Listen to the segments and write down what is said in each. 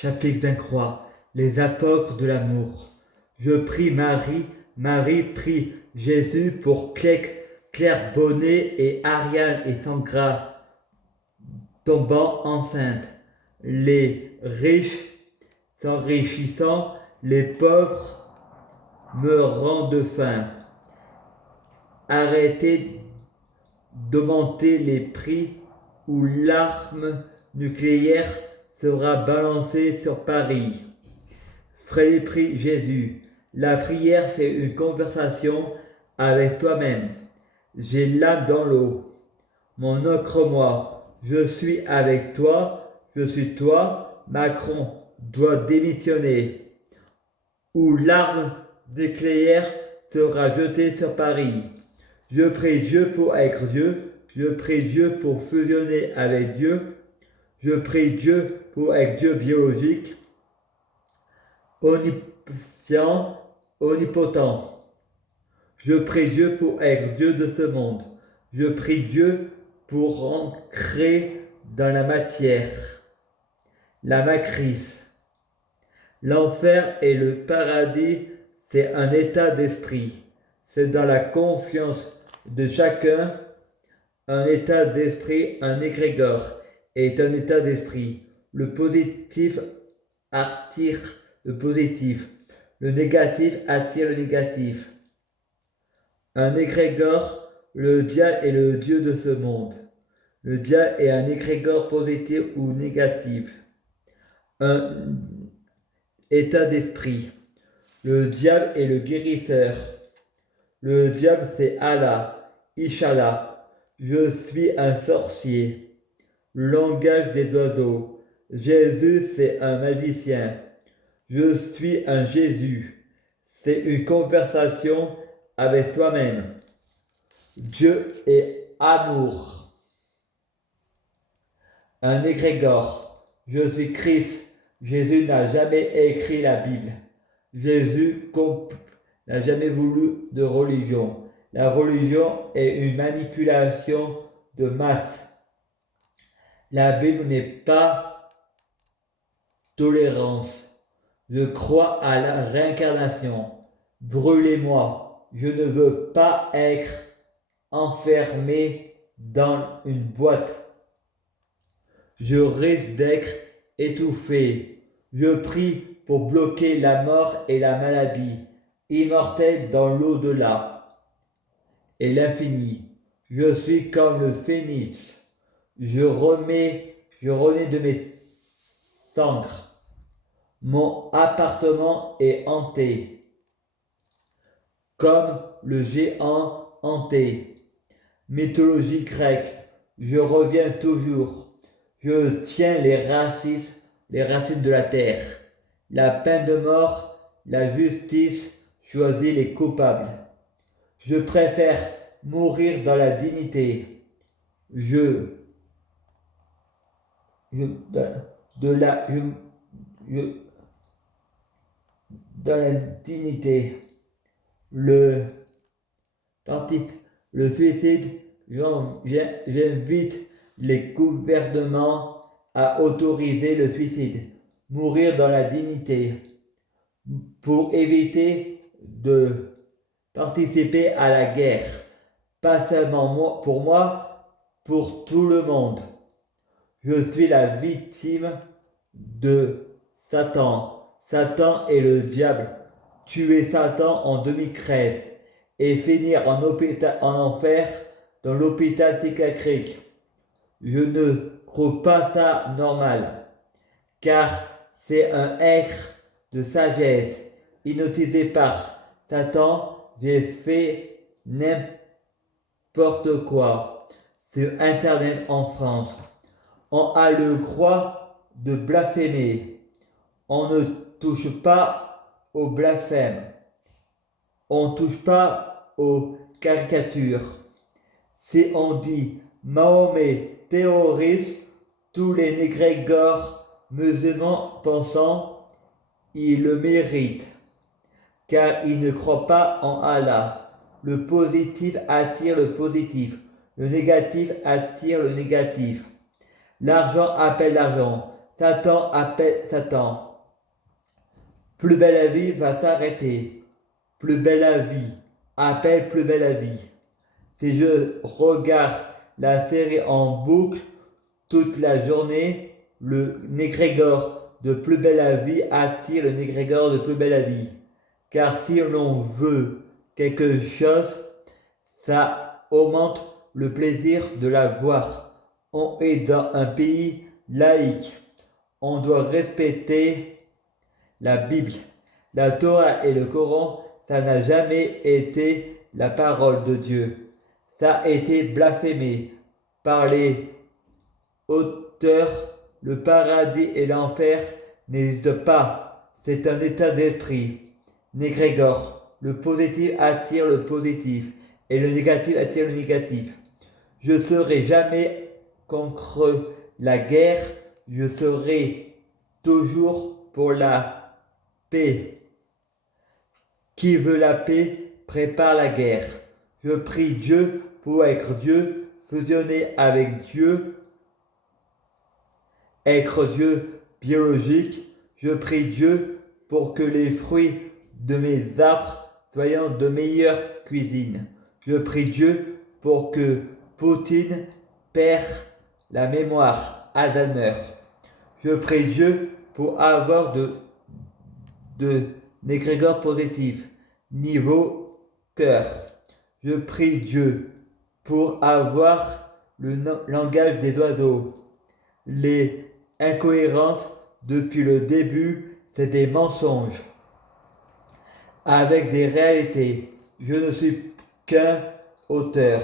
chapitre d'un croix, les apôtres de l'amour. Je prie Marie, Marie prie Jésus pour Claire Bonnet et Ariane et Sandra tombant enceinte. Les riches s'enrichissant, les pauvres me rendent faim. Arrêtez d'augmenter les prix ou l'arme nucléaire sera balancée sur Paris. Frère prie Jésus. La prière, c'est une conversation avec soi-même. J'ai l'âme dans l'eau. Mon ocre moi, je suis avec toi, je suis toi. Macron doit démissionner. Ou l'arme nucléaire sera jetée sur Paris. Je prie Dieu pour être Dieu. Je prie Dieu pour fusionner avec Dieu. Je prie Dieu pour être Dieu biologique, omniscient, omnipotent. Je prie Dieu pour être Dieu de ce monde. Je prie Dieu pour ancrer dans la matière, la matrice. L'enfer et le paradis, c'est un état d'esprit. C'est dans la confiance de chacun. Un état d'esprit, un égrégore est un état d'esprit. Le positif attire le positif. Le négatif attire le négatif. Un égrégore, le diable est le dieu de ce monde. Le diable est un égrégore positif ou négatif. Un état d'esprit. Le diable est le guérisseur. Le diable c'est Allah, Inch'Allah. Je suis un sorcier. Le langage des oiseaux. Jésus c'est un magicien. Je suis un Jésus. C'est une conversation avec soi-même. Dieu est amour. Un égrégore. Je suis Christ. Jésus n'a jamais écrit la Bible. Jésus n'a jamais voulu de religion. La religion est une manipulation de masse. La Bible n'est pas tolérance. Je crois à la réincarnation. Brûlez-moi. Je ne veux pas être enfermé dans une boîte. Je risque d'être étouffé. Je prie pour bloquer la mort et la maladie, immortel dans l'au-delà et l'infini. Je suis comme le phénix. Je renais de mes cendres. Mon appartement est hanté, comme le géant hanté. Mythologie grecque, je reviens toujours. Je tiens les racines de la terre. La peine de mort, la justice choisit les coupables. Je préfère mourir dans la dignité. Dans la dignité. Le suicide, j'invite les gouvernements à autoriser le suicide. Mourir dans la dignité. Pour éviter de participer à la guerre. Pas seulement pour moi, pour tout le monde. Je suis la victime de Satan. Satan est le diable. Tuer Satan en 2013 et finir en enfer dans l'hôpital psychiatrique. Je ne trouve pas ça normal, car c'est un être de sagesse hypnotisé par Satan. J'ai fait n'importe quoi sur Internet en France. On a le droit de blasphémer. On ne touche pas au blasphème. On ne touche pas aux caricatures. Si on dit Mahomet terroriste, tous les négrégores musulmans pensant, ils le méritent, car ils ne croient pas en Allah. Le positif attire le positif. Le négatif attire le négatif. L'argent appelle l'argent. Satan appelle Satan. Plus belle la vie va s'arrêter. Plus belle la vie appelle plus belle la vie. Si je regarde la série en boucle toute la journée, le négrégore de plus belle la vie attire le négrégore de plus belle la vie. Car si l'on veut quelque chose, ça augmente le plaisir de la voir. On est dans un pays laïque. On doit respecter la Bible. La Torah et le Coran, ça n'a jamais été la parole de Dieu. Ça a été blasphémé par les auteurs. Le paradis et l'enfer n'existent pas. C'est un état d'esprit. Négrégore. Le positif attire le positif et le négatif attire le négatif. Je ne serai jamais contre la guerre. Je serai toujours pour la paix. Qui veut la paix prépare la guerre. Je prie Dieu pour être Dieu, fusionner avec Dieu, être Dieu biologique. Je prie Dieu pour que les fruits de mes arbres soient de meilleure cuisine. Je prie Dieu pour que Poutine perd la mémoire, Alzheimer. Je prie Dieu pour avoir de négrégore positif, niveau cœur. Je prie Dieu pour avoir le langage des oiseaux. Les incohérences depuis le début, c'est des mensonges avec des réalités. Je ne suis qu'un auteur.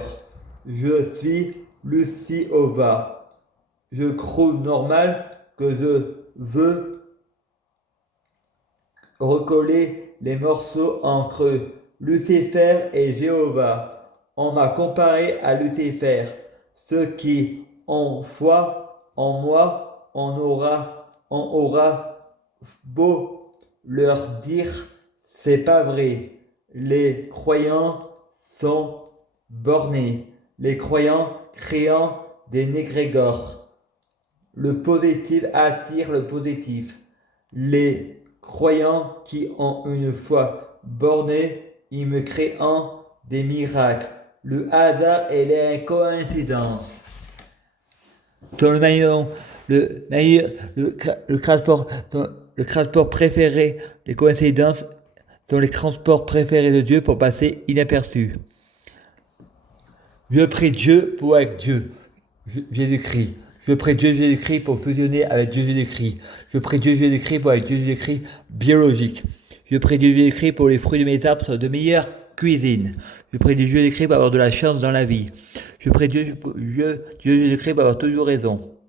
Je suis Lucie Ova. Je trouve normal que je veux recoller les morceaux entre Lucifer et Jéhovah. On m'a comparé à Lucifer. Ceux qui ont foi en moi, on aura beau leur dire c'est pas vrai. Les croyants sont bornés. Les croyants créant des négrégores. Le positif attire le positif. Les croyants qui ont une foi bornée, ils me créent des miracles. Le hasard et les coïncidences. Sur le transport préféré, les coïncidences sont les transports préférés de Dieu pour passer inaperçus. Je prie Dieu pour être Dieu, Jésus-Christ. Je prie Dieu Jésus-Christ pour fusionner avec Dieu Jésus-Christ. Je prie Dieu Jésus-Christ pour être Dieu Jésus-Christ biologique. Je prie Dieu Jésus-Christ pour les fruits de mes arbres soient de meilleure cuisine. Je prie Dieu Jésus-Christ pour avoir de la chance dans la vie. Je prie Dieu Jésus-Christ pour avoir toujours raison.